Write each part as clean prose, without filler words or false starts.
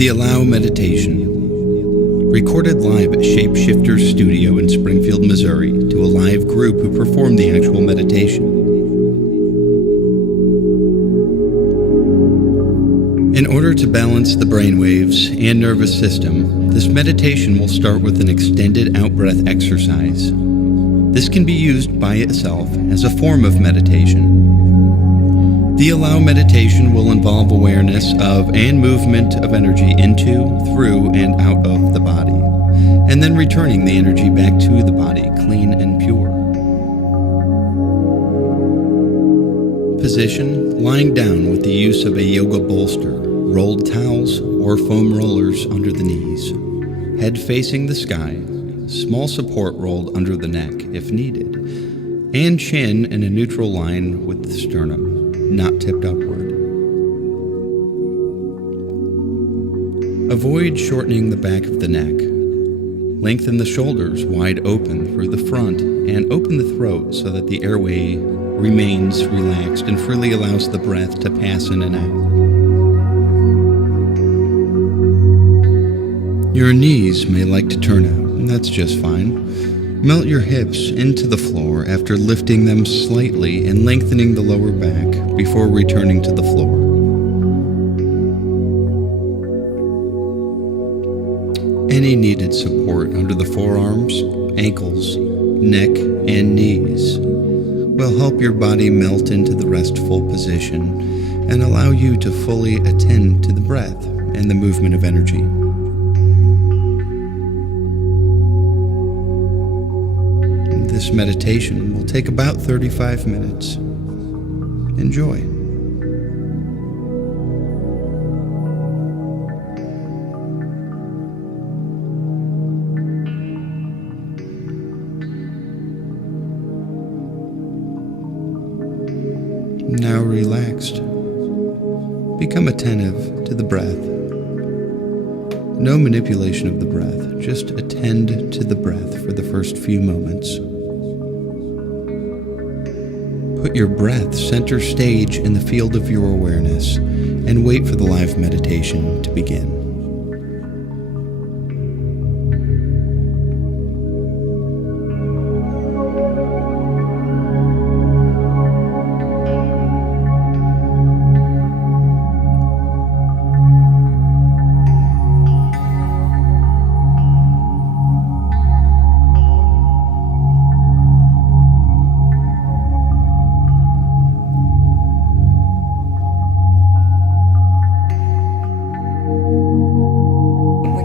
The Allow Meditation, recorded live at Shapeshifter's studio in Springfield, Missouri, to a live group who performed the actual meditation. In order to balance the brainwaves and nervous system, this meditation will start with an extended out-breath exercise. This can be used by itself as a form of meditation. The Allow meditation will involve awareness of and movement of energy into, through, and out of the body, and then returning the energy back to the body, clean and pure. Position: lying down with the use of a yoga bolster, rolled towels, or foam rollers under the knees. Head facing the sky, small support rolled under the neck if needed, and chin in a neutral line with the sternum, not tipped upward. Avoid shortening the back of the neck. Lengthen the shoulders wide open through the front and open the throat so that the airway remains relaxed and freely allows the breath to pass in and out. Your knees may like to turn out, and that's just fine. Melt your hips into the floor after lifting them slightly and lengthening the lower back before returning to the floor. Any needed support under the forearms, ankles, neck, and knees will help your body melt into the restful position and allow you to fully attend to the breath and the movement of energy. This meditation will take about 35 minutes. Enjoy. Now relaxed. Become attentive to the breath. No manipulation of the breath, just attend to the breath for the first few moments. Put your breath center stage in the field of your awareness and wait for the live meditation to begin.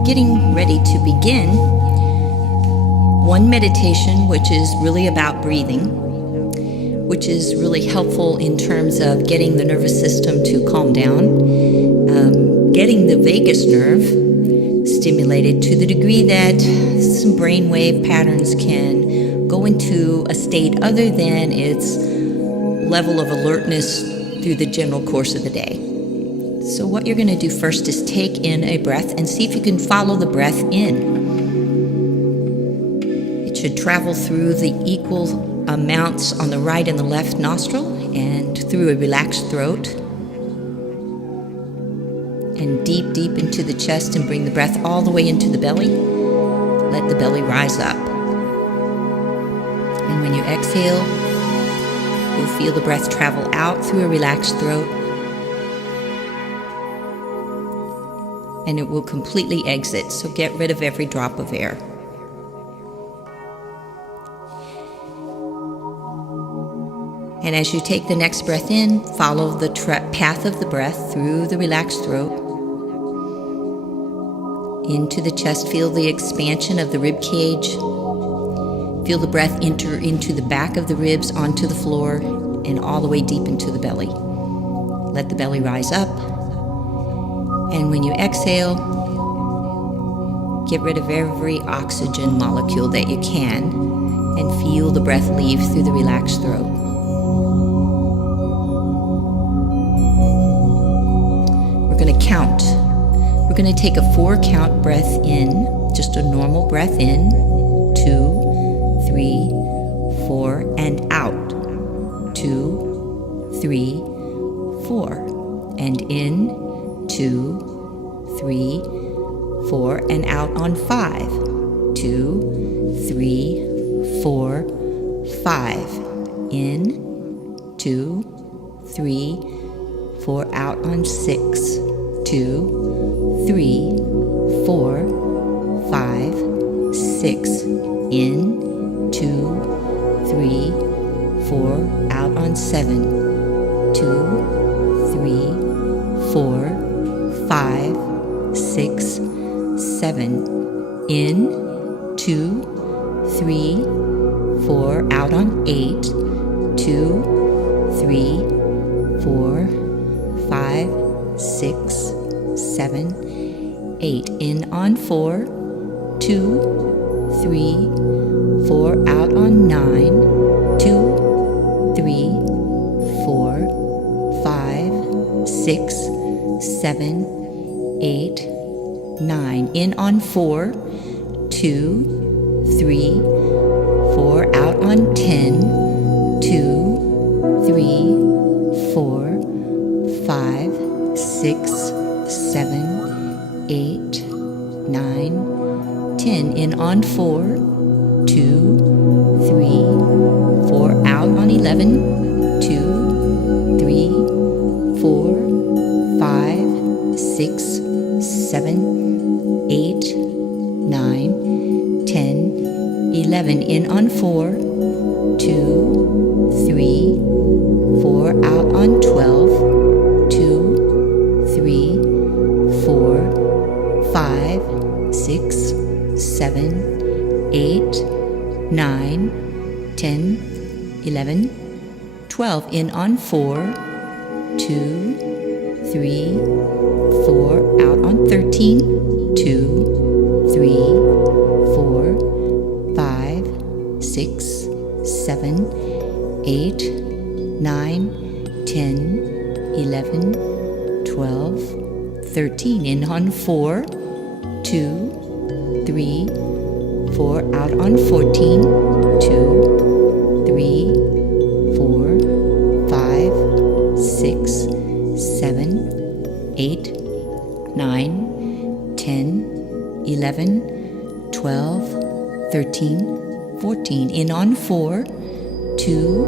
Getting ready to begin one meditation which is really about breathing, which is really helpful in terms of getting the nervous system to calm down, getting the vagus nerve stimulated to the degree that some brainwave patterns can go into a state other than its level of alertness through the general course of the day. So what you're going to do first is take in a breath and see if you can follow the breath in. It should travel through the equal amounts on the right and the left nostril and through a relaxed throat. And deep, deep into the chest and bring the breath all the way into the belly. Let the belly rise up. And when you exhale, you'll feel the breath travel out through a relaxed throat. And it will completely exit, so get rid of every drop of air. And as you take the next breath in, follow the path of the breath through the relaxed throat. Into the chest, feel the expansion of the rib cage. Feel the breath enter into the back of the ribs onto the floor and all the way deep into the belly. Let the belly rise up. And when you exhale, get rid of every oxygen molecule that you can and feel the breath leave through the relaxed throat. We're going to count. We're going to take a 4-count breath in, just a normal breath in, 2, 3, 4, and out. 2, 3, 4, and in. 2, 3, 4, and out on 5. 2, 3, 4, 5. In, 2, 3, 4, out on 6. 2, 3, 4, 5, 6. In, 2, 3, 4, out on 7. 2, 3, 4, 5, 6, 7. In, 2, 3, 4, out on 8. 2, 3, 4, 5, 6, 7, 8. In on 4. 2, 3, 4, out on 9. 2, 3, 4, 5, 6, 7, 8, 9. In on 4. 2, 3, 4, out on 10. 2, 3, 4, 5, 6, 7, 8, 9, 10. In on 4. 2, 3, 4, out on 11. 2, 3, 4, 5, 6, 7, 8, 9, 10, 11. In on 4. 2, 3, 4, out on 12. 2, 3, 4, 5, 6, 7, 8, 9, 10, 11, 12. In on 4. 2, 3, 4, out on 13. 2, 3, 4, 5, 6, 7, 8, 9, 10, 11, 12, 13. In on 4. 2, 3, 4, out on 14. 2, 3, 4, 5, 6, 7, 8, 9, 10, 11, 12, 13, 14. In on 4. 2,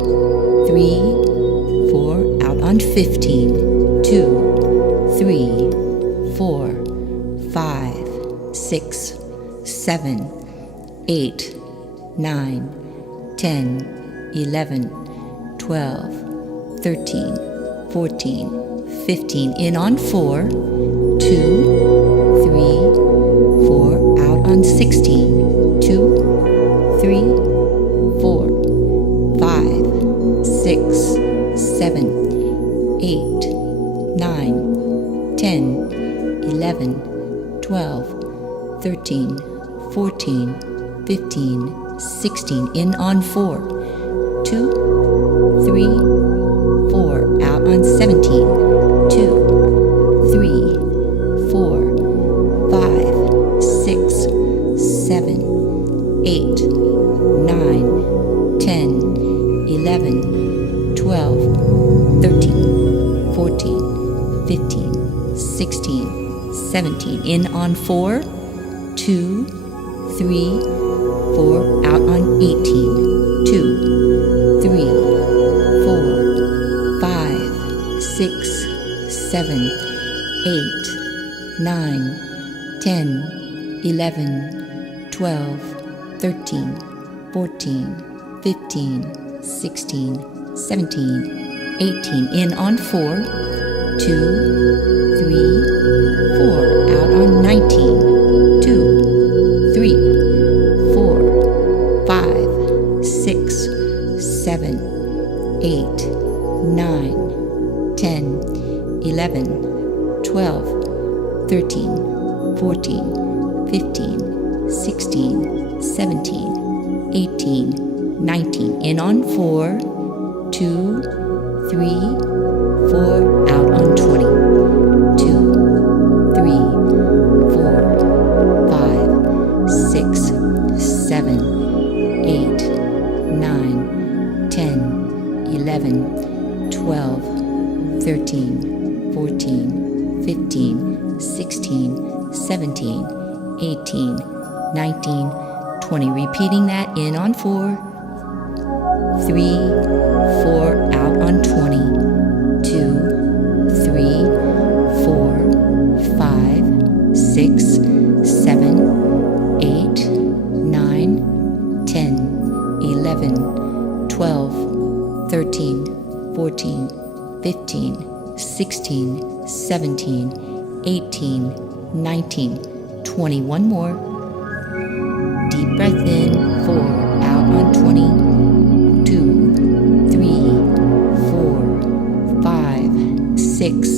3, 4, out on 15. 2, 3, 4, 5, 6, 7, 8, 9, 10, 11, 12, 13, 14, 15. In on 4. 2, 3, 4, out on 16. 2, 3, 4, 5, 6, 7, 8, 9, 10, 11, 12, 13, 14, 15, 16. In on 4. 2, 3, 4, out on 17. 2, 3, 4, 5, 6, 7, 8, 9, 10, 11, 12, 13, 14, 15, 16, 17. In on 4. 2, 3, 4, out on 18. 2, 3, 4, 5, 6, 7, 8, 9, 10, 11, 12, 13, 14, 15, 16, 17, 18. In on 4. 2, 3, 4, out on 19. 2, 3, 4, 5, 6, 7, 8, 9, 10, 11, 12, 13, 14, 15, 16, 17, 18, 19. In on 4. 2, 3, 4, out on 20. 2, 3, 4, 5, 6, 7, 8, 9, 10, 11, 12, 13, 14, 15, 16, 17, 18, 19, 20. Repeating that in on 4, 3, 4, out on 20, 2, 3, 4, 5, 6, 7, 8, 9, 10, 11, 12, 13, 14, 15, 16, 17, 18, 19, 20. One more. Deep breath in, 4, out on 20, 2, 3, 4, 5, 6,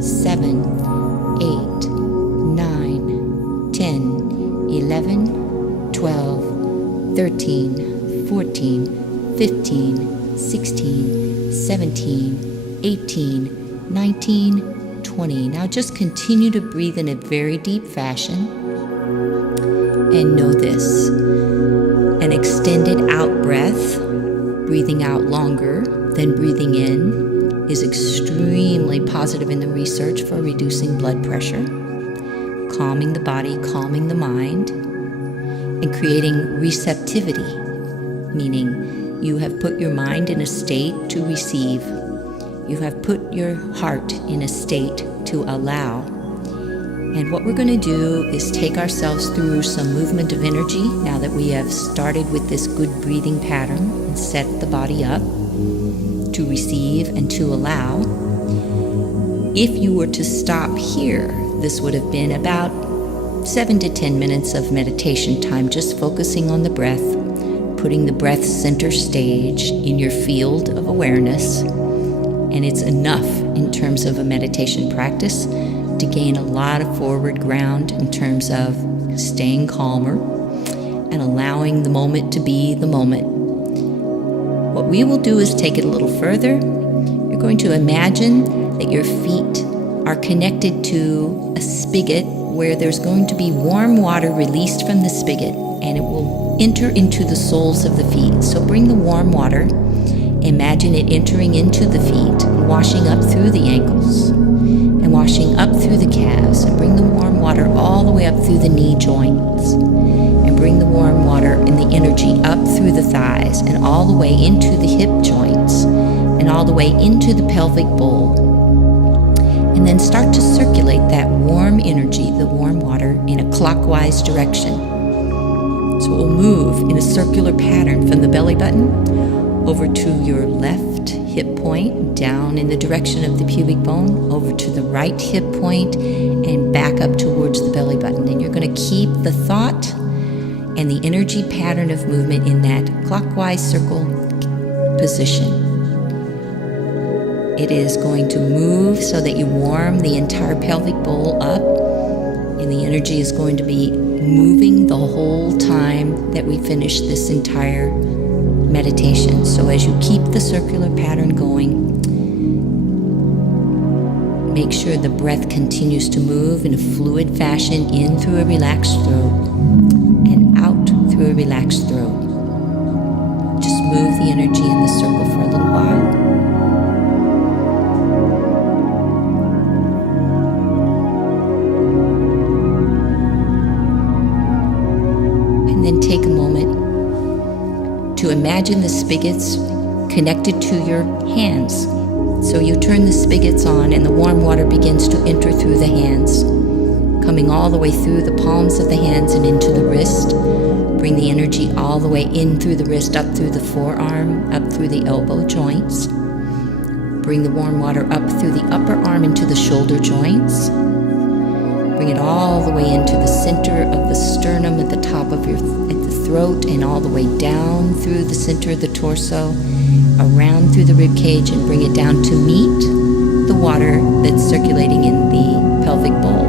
7, 8, 9, 10, 11, 12, 13, 14, 15, 16, 17, 18, 19, 20. Now just continue to breathe in a very deep fashion. And know this, an extended out breath, breathing out longer than breathing in, is extremely positive in the research for reducing blood pressure, calming the body, calming the mind, and creating receptivity, meaning you have put your mind in a state to receive. You have put your heart in a state to allow. And what we're going to do is take ourselves through some movement of energy now that we have started with this good breathing pattern and set the body up to receive and to allow. If you were to stop here, this would have been about 7 to 10 minutes of meditation time, just focusing on the breath, putting the breath center stage in your field of awareness. And it's enough in terms of a meditation practice to gain a lot of forward ground in terms of staying calmer and allowing the moment to be the moment. What we will do is take it a little further. You're going to imagine that your feet are connected to a spigot where there's going to be warm water released from the spigot, and it will enter into the soles of the feet. So bring the warm water, imagine it entering into the feet and washing up through the ankles and washing up through the calves, and bring the warm water all the way up through the knee joints, and bring the warm water and the energy up through the thighs and all the way into the hip joints and all the way into the pelvic bowl. And then start to circulate that warm energy, the warm water, in a clockwise direction. So it will move in a circular pattern from the belly button over to your left hip point, down in the direction of the pubic bone, over to the right hip point, and back up towards the belly button. And you're going to keep the thought and the energy pattern of movement in that clockwise circle position. It is going to move so that you warm the entire pelvic bowl up, and the energy is going to be moving the whole time that we finish this entire meditation. So as you keep the circular pattern going, make sure the breath continues to move in a fluid fashion, in through a relaxed throat and out through a relaxed throat. Just move the energy in the circle for a little while. And then take a moment to imagine the spigots connected to your hands. So you turn the spigots on and the warm water begins to enter through the hands, coming all the way through the palms of the hands and into the wrist. Bring the energy all the way in through the wrist, up through the forearm, up through the elbow joints. Bring the warm water up through the upper arm into the shoulder joints. Bring it all the way into the center of the sternum at the top of your throat, and all the way down through the center of the torso, around through the rib cage, and bring it down to meet the water that's circulating in the pelvic bowl,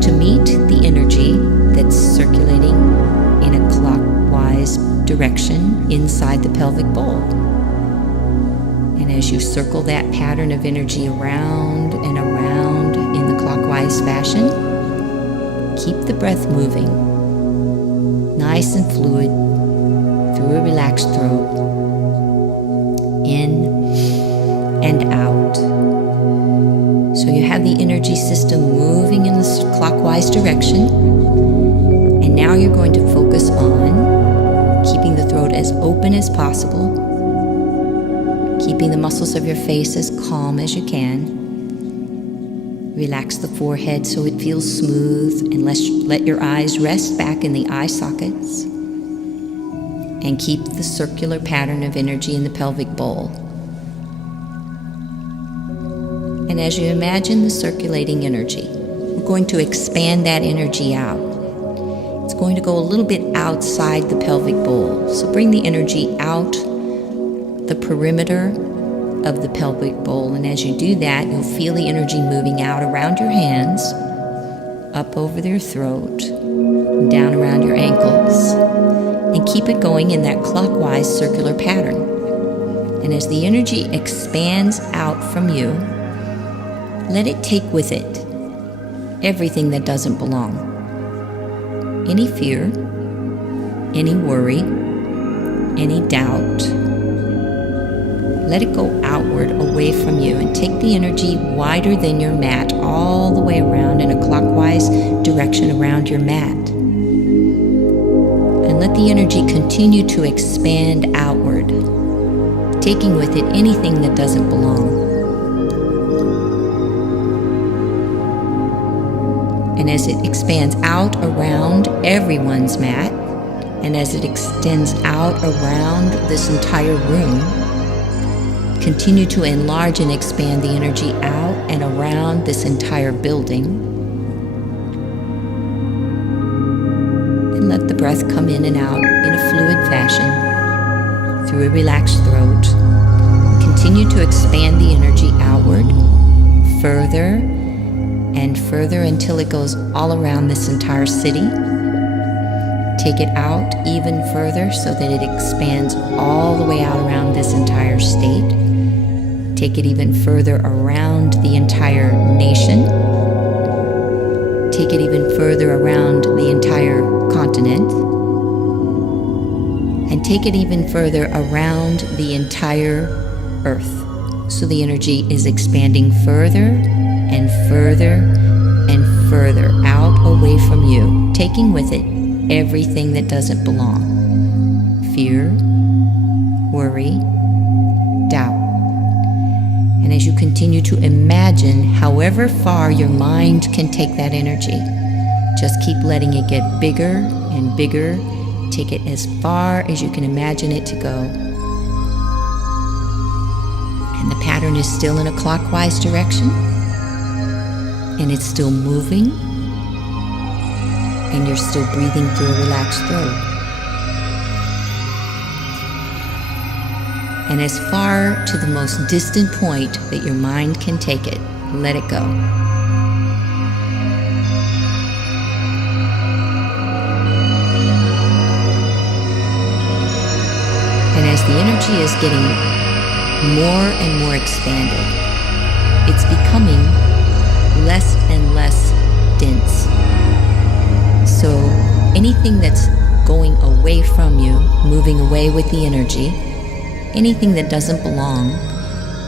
to meet the energy that's circulating in a clockwise direction inside the pelvic bowl. And as you circle that pattern of energy around and around in the clockwise fashion, keep the breath moving, nice and fluid, through a relaxed throat, in and out. So you have the energy system moving in this clockwise direction. And now you're going to focus on keeping the throat as open as possible, keeping the muscles of your face as calm as you can. Relax the forehead so it feels smooth, and let your eyes rest back in the eye sockets. And keep the circular pattern of energy in the pelvic bowl. And as you imagine the circulating energy, we're going to expand that energy out. It's going to go a little bit outside the pelvic bowl. So bring the energy out the perimeter of the pelvic bowl. And as you do that, you'll feel the energy moving out around your hands, up over your throat, down around your ankles. And keep it going in that clockwise circular pattern. And as the energy expands out from you, let it take with it everything that doesn't belong. Any fear, any worry, any doubt. Let it go outward away from you and take the energy wider than your mat all the way around in a clockwise direction around your mat. And let the energy continue to expand outward, taking with it anything that doesn't belong. And as it expands out around everyone's mat, and as it extends out around this entire room, continue to enlarge and expand the energy out and around this entire building. And let the breath come in and out in a fluid fashion through a relaxed throat. Continue to expand the energy outward, further and further until it goes all around this entire city. Take it out even further so that it expands all the way out around this entire state. Take it even further around the entire nation. Take it even further around the entire continent. And take it even further around the entire earth. So the energy is expanding further and further and further out away from you, taking with it everything that doesn't belong. Fear, worry, doubt. And as you continue to imagine, however far your mind can take that energy, just keep letting it get bigger and bigger. Take it as far as you can imagine it to go. And the pattern is still in a clockwise direction. And it's still moving, and you're still breathing through a relaxed throat. And as far to the most distant point that your mind can take it, let it go. And as the energy is getting more and more expanded, it's becoming less and less dense. So anything that's going away from you, moving away with the energy, anything that doesn't belong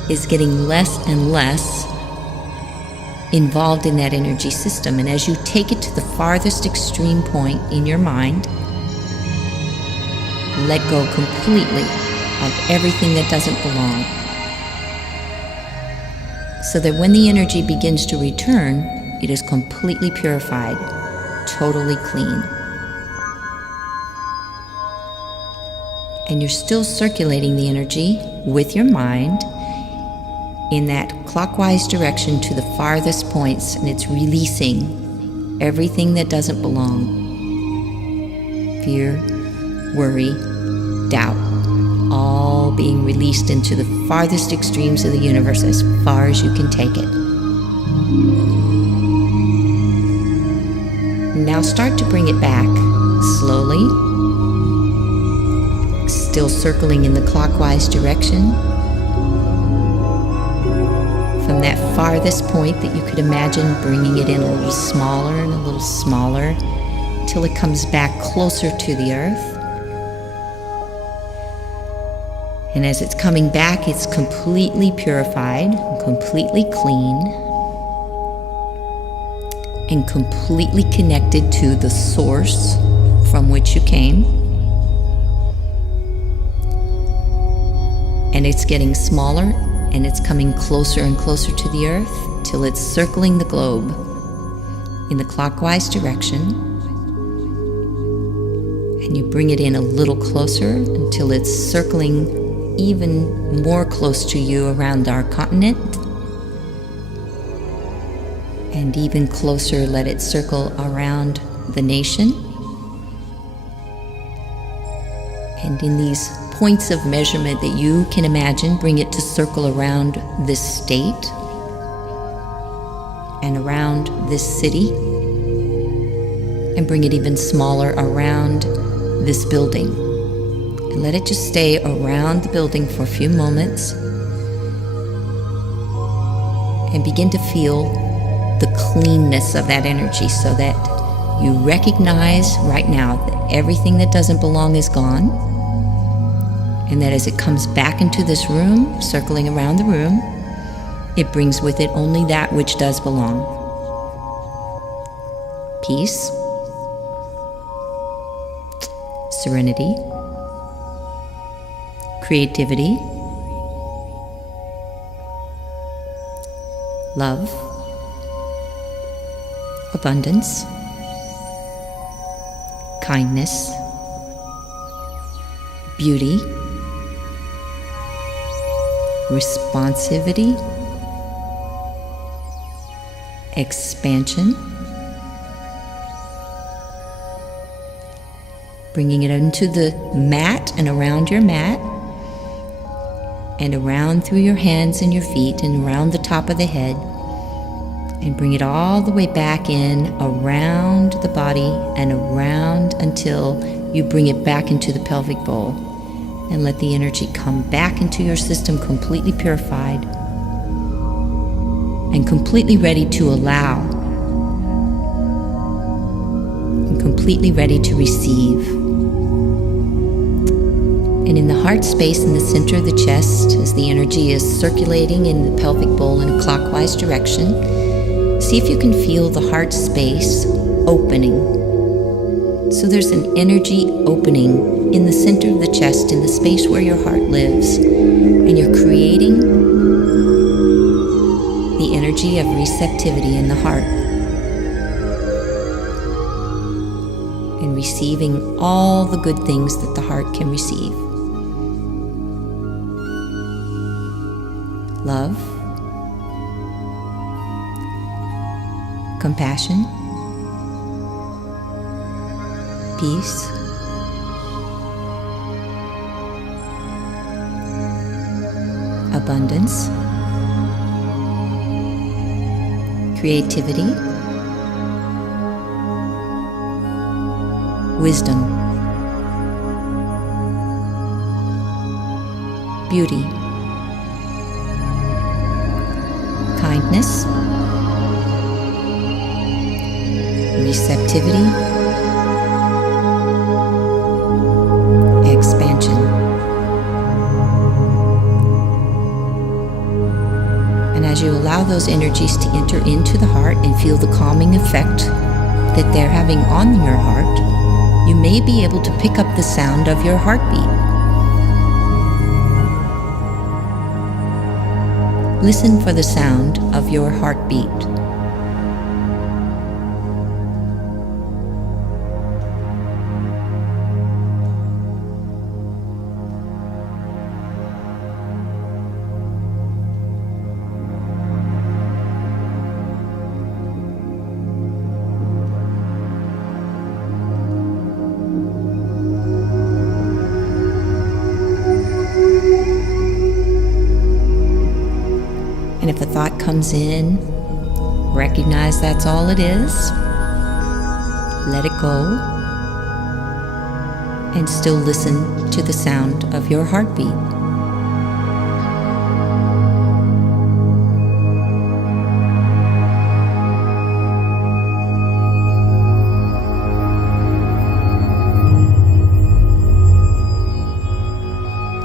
is getting less and less involved in that energy system. And as you take it to the farthest extreme point in your mind, let go completely of everything that doesn't belong. So that when the energy begins to return, it is completely purified, totally clean. And you're still circulating the energy with your mind in that clockwise direction to the farthest points, and it's releasing everything that doesn't belong. Fear, worry, doubt, all being released into the farthest extremes of the universe as far as you can take it. Now start to bring it back slowly, still circling in the clockwise direction. From that farthest point that you could imagine, bringing it in a little smaller and a little smaller till it comes back closer to the earth. And as it's coming back, it's completely purified, completely clean. and completely connected to the source from which you came. And it's getting smaller, and it's coming closer and closer to the earth till it's circling the globe in the clockwise direction. And you bring it in a little closer until it's circling even more close to you around our continent. And even closer, let it circle around the nation. And in these points of measurement that you can imagine, bring it to circle around this state and around this city, and bring it even smaller around this building. And let it just stay around the building for a few moments, and begin to feel the cleanness of that energy, so that you recognize right now that everything that doesn't belong is gone, and that as it comes back into this room, circling around the room, it brings with it only that which does belong. Peace, serenity, creativity, love, abundance, kindness, beauty, responsivity, expansion, bringing it into the mat and around your mat, and around through your hands and your feet and around the top of the head, and bring it all the way back in around the body and around until you bring it back into the pelvic bowl, and let the energy come back into your system completely purified and completely ready to allow and completely ready to receive. And in the heart space in the center of the chest, as the energy is circulating in the pelvic bowl in a clockwise direction, see if you can feel the heart space opening. So there's an energy opening in the center of the chest, in the space where your heart lives, and you're creating the energy of receptivity in the heart, and receiving all the good things that the heart can receive. Love, compassion, peace, abundance, creativity, wisdom, beauty, kindness, receptivity, expansion. And as you allow those energies to enter into the heart and feel the calming effect that they're having on your heart, you may be able to pick up the sound of your heartbeat. Listen for the sound of your heartbeat. And if a thought comes in, recognize that's all it is. Let it go. And still listen to the sound of your heartbeat.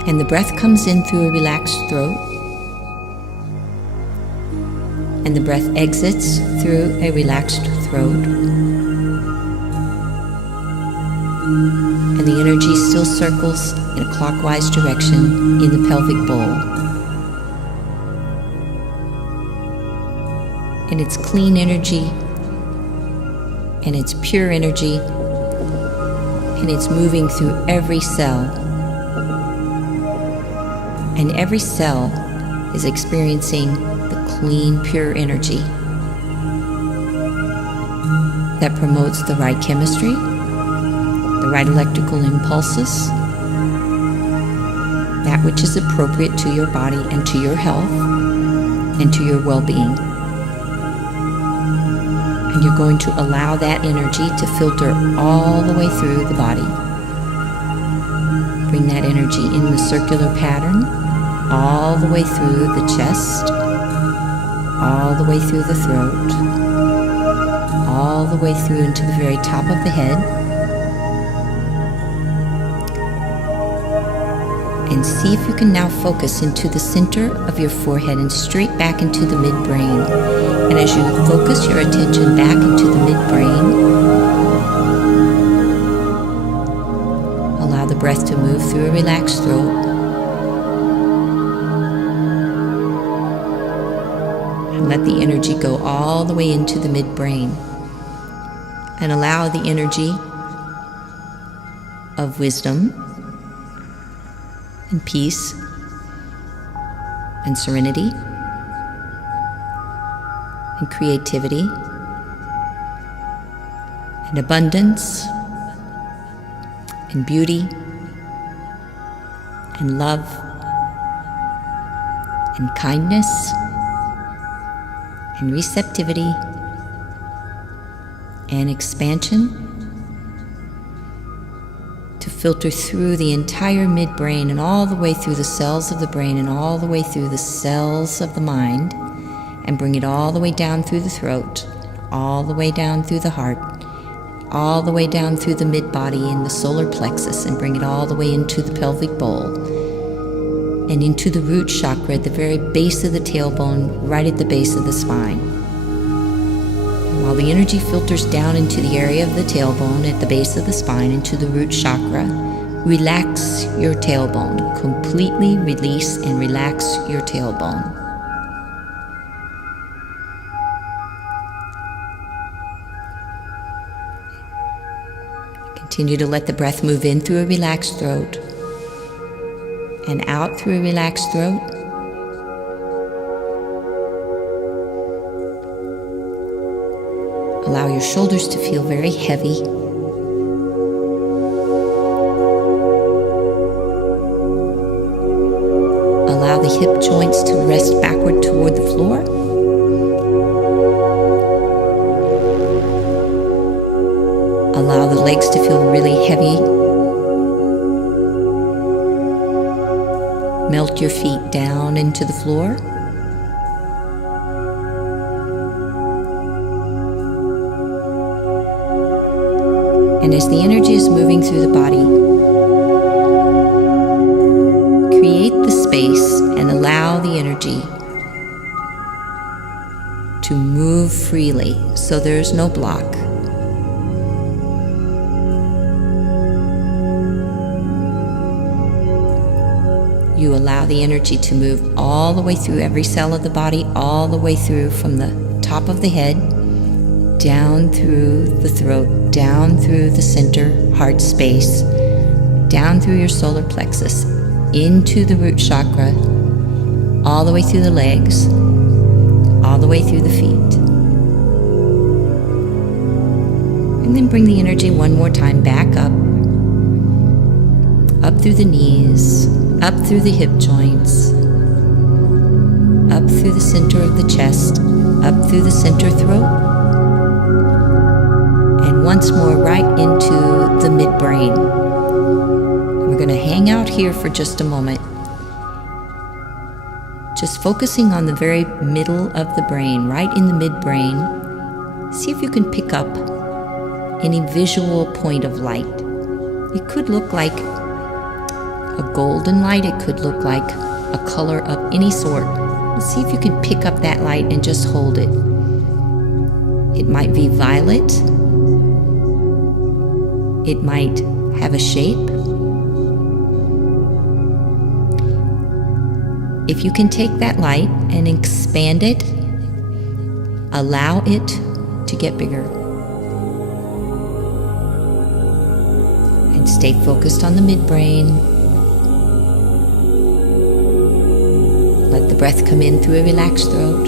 And the breath comes in through a relaxed throat, and the breath exits through a relaxed throat. And the energy still circles in a clockwise direction in the pelvic bowl. And it's clean energy, and it's pure energy, and it's moving through every cell. And every cell is experiencing the clean, pure energy that promotes the right chemistry, the right electrical impulses, that which is appropriate to your body and to your health and to your well-being. And you're going to allow that energy to filter all the way through the body. Bring that energy in the circular pattern, all the way through the chest, all the way through the throat, all the way through into the very top of the head. And see if you can now focus into the center of your forehead and straight back into the midbrain. And as you focus your attention back into the midbrain, allow the breath to move through a relaxed throat. And let the energy go all the way into the midbrain. And allow the energy of wisdom and peace and serenity and creativity and abundance and beauty and love and kindness and receptivity and expansion to filter through the entire midbrain and all the way through the cells of the brain and all the way through the cells of the mind, and bring it all the way down through the throat, all the way down through the heart, all the way down through the mid-body and the solar plexus, and bring it all the way into the pelvic bowl and into the root chakra at the very base of the tailbone, right at the base of the spine. While the energy filters down into the area of the tailbone at the base of the spine into the root chakra, relax your tailbone. Completely release and relax your tailbone. Continue to let the breath move in through a relaxed throat and out through a relaxed throat. Allow your shoulders to feel very heavy. Allow the hip joints to rest backward toward the floor. Allow the legs to feel really heavy. Melt your feet down into the floor. And as the energy is moving through the body, create the space and allow the energy to move freely so there's no block. You allow the energy to move all the way through every cell of the body, all the way through from the top of the head, down through the throat, down through the center heart space, down through your solar plexus, into the root chakra, all the way through the legs, all the way through the feet. And then bring the energy one more time back up through the knees, up through the hip joints, up through the center of the chest, up through the center throat, and once more right into the midbrain. We're going to hang out here for just a moment, just focusing on the very middle of the brain, right in the midbrain. See if you can pick up any visual point of light. It could look like a golden light, it could look like a color of any sort. See if you can pick up that light and just hold it. It might be violet. It might have a shape. If you can take that light and expand it, allow it to get bigger. And stay focused on the midbrain. Let the breath come in through a relaxed throat.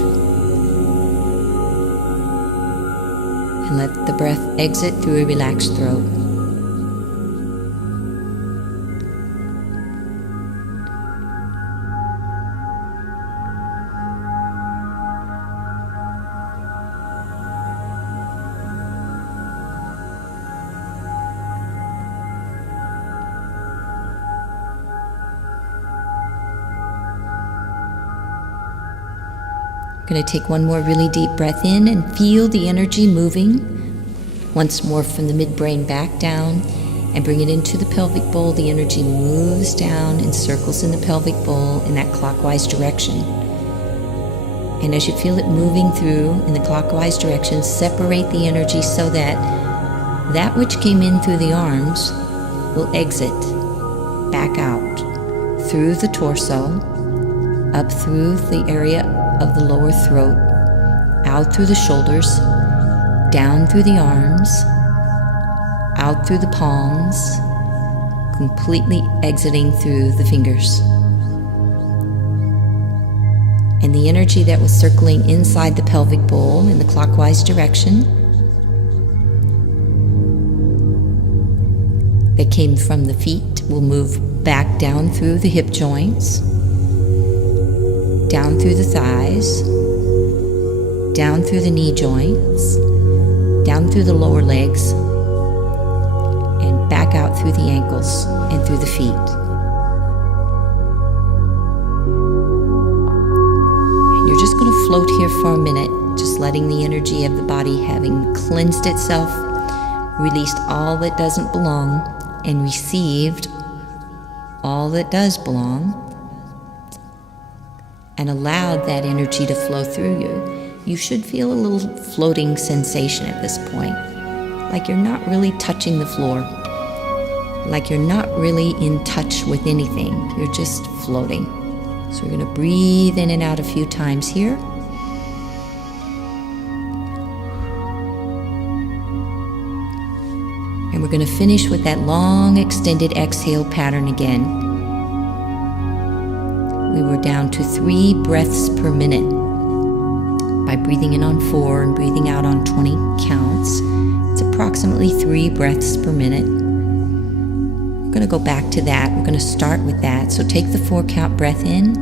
And let the breath exit through a relaxed throat. I'm going to take one more really deep breath in and feel the energy moving once more from the midbrain back down and bring it into the pelvic bowl. The energy moves down in circles in the pelvic bowl in that clockwise direction. And as you feel it moving through in the clockwise direction, separate the energy so that that which came in through the arms will exit back out through the torso, up through the area of the lower throat, out through the shoulders, down through the arms, out through the palms, completely exiting through the fingers. And the energy that was circling inside the pelvic bowl in the clockwise direction that came from the feet will move back down through the hip joints, down through the thighs, down through the knee joints, down through the lower legs, and back out through the ankles and through the feet. And you're just going to float here for a minute, just letting the energy of the body, having cleansed itself, released all that doesn't belong, and received all that does belong, and allowed that energy to flow through you. You should feel a little floating sensation at this point, like you're not really touching the floor, like you're not really in touch with anything. You're just floating. So we're going to breathe in and out a few times here. And we're going to finish with that long extended exhale pattern again. We were down to 3 breaths per minute by breathing in on 4 and breathing out on 20 counts. It's approximately 3 breaths per minute. We're going to go back to that. We're going to start with that. So take the 4 count breath in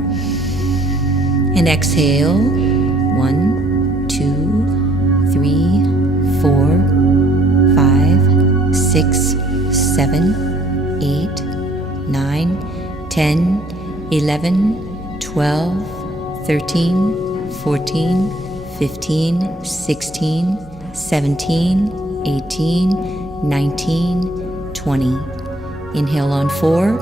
and exhale. 1, 2, 3, 4, 5, 6, 7, 8, 9, 10, 11, 12, 13, 14, 15, 16, 17, 18, 19, 20. Inhale on 4,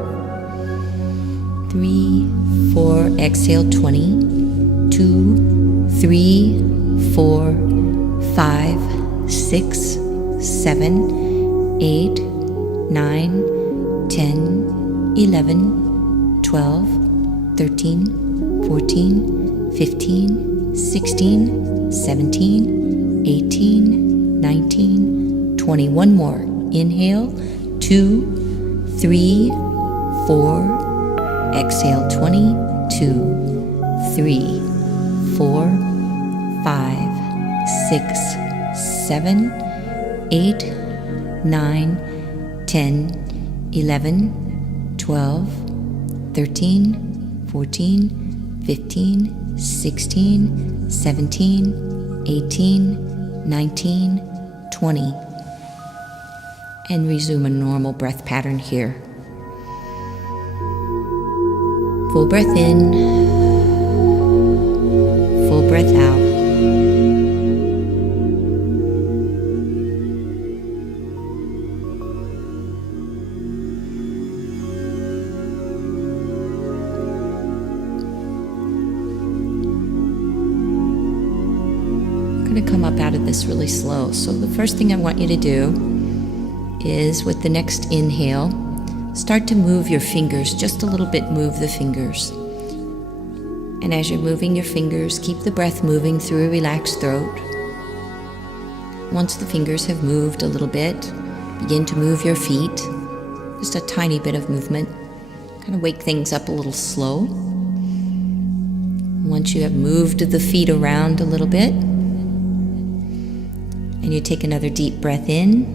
3, 4, exhale 20, 2, 3, 4, 5, 6, 7, 8, 9, 10, 11, 12, 13, 14, 15, 16, 17, 18, 19, 20. One more. Inhale, 2, 3, 4. Exhale, 20, 2, 3, 4, 5, 6, 7, 8, 9, 10, 11, 12, 13, 14, 15, 16, 17, 18, 19, 20. And resume a normal breath pattern here. Full breath in, full breath out. Come up out of this really slow. So the first thing I want you to do is, with the next inhale, start to move your fingers just a little bit. Move the fingers. And as you're moving your fingers, keep the breath moving through a relaxed throat. Once the fingers have moved a little bit, begin to move your feet. Just a tiny bit of movement. Kind of wake things up a little slow. Once you have moved the feet around a little bit, and you take another deep breath in,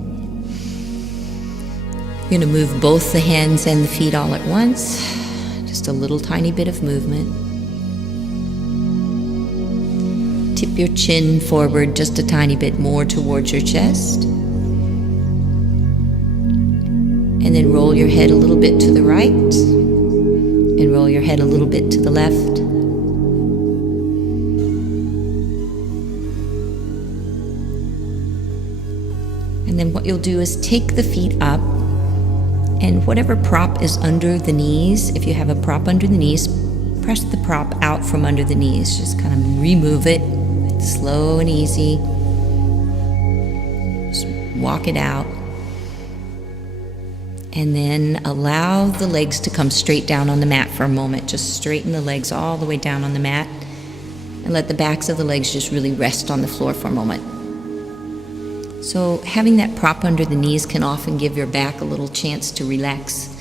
you're going to move both the hands and the feet all at once. Just a little tiny bit of movement. Tip your chin forward just a tiny bit more towards your chest. And then roll your head a little bit to the right, and roll your head a little bit to the left. And then what you'll do is take the feet up, and whatever prop is under the knees, if you have a prop under the knees, press the prop out from under the knees. Just kind of remove it, slow and easy. Just walk it out. And then allow the legs to come straight down on the mat for a moment. Just straighten the legs all the way down on the mat, and let the backs of the legs just really rest on the floor for a moment. So having that prop under the knees can often give your back a little chance to relax.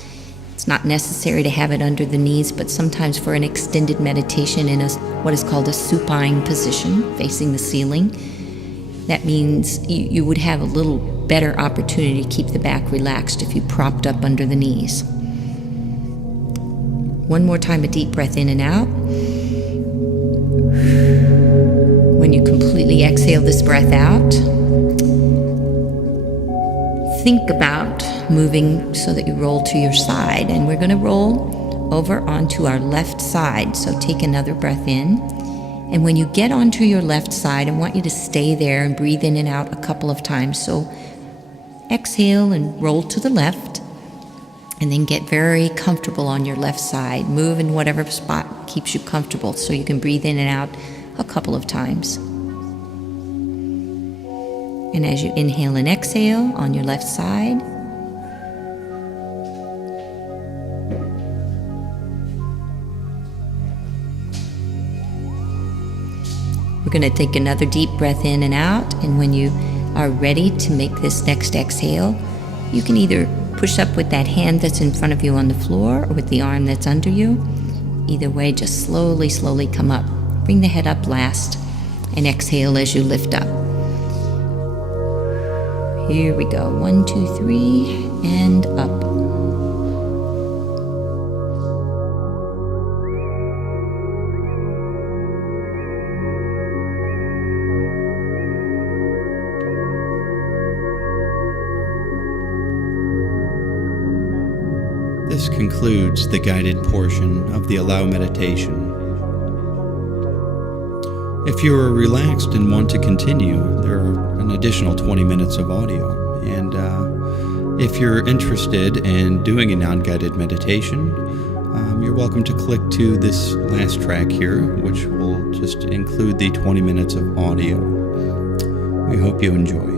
It's not necessary to have it under the knees, but sometimes for an extended meditation in what is called a supine position, facing the ceiling, that means you would have a little better opportunity to keep the back relaxed if you propped up under the knees. One more time, a deep breath in and out. When you completely exhale this breath out, think about moving so that you roll to your side. And we're going to roll over onto our left side. So take another breath in. And when you get onto your left side, I want you to stay there and breathe in and out a couple of times. So exhale and roll to the left, and then get very comfortable on your left side. Move in whatever spot keeps you comfortable so you can breathe in and out a couple of times. And as you inhale and exhale on your left side, we're going to take another deep breath in and out. And when you are ready to make this next exhale, you can either push up with that hand that's in front of you on the floor or with the arm that's under you. Either way, just slowly, slowly come up. Bring the head up last, and exhale as you lift up. Here we go. 1, 2, 3, and up. This concludes the guided portion of the Allow meditation. If you are relaxed and want to continue, there are an additional 20 minutes of audio. And if you're interested in doing a non-guided meditation, you're welcome to click to this last track here, which will just include the 20 minutes of audio. We hope you enjoy.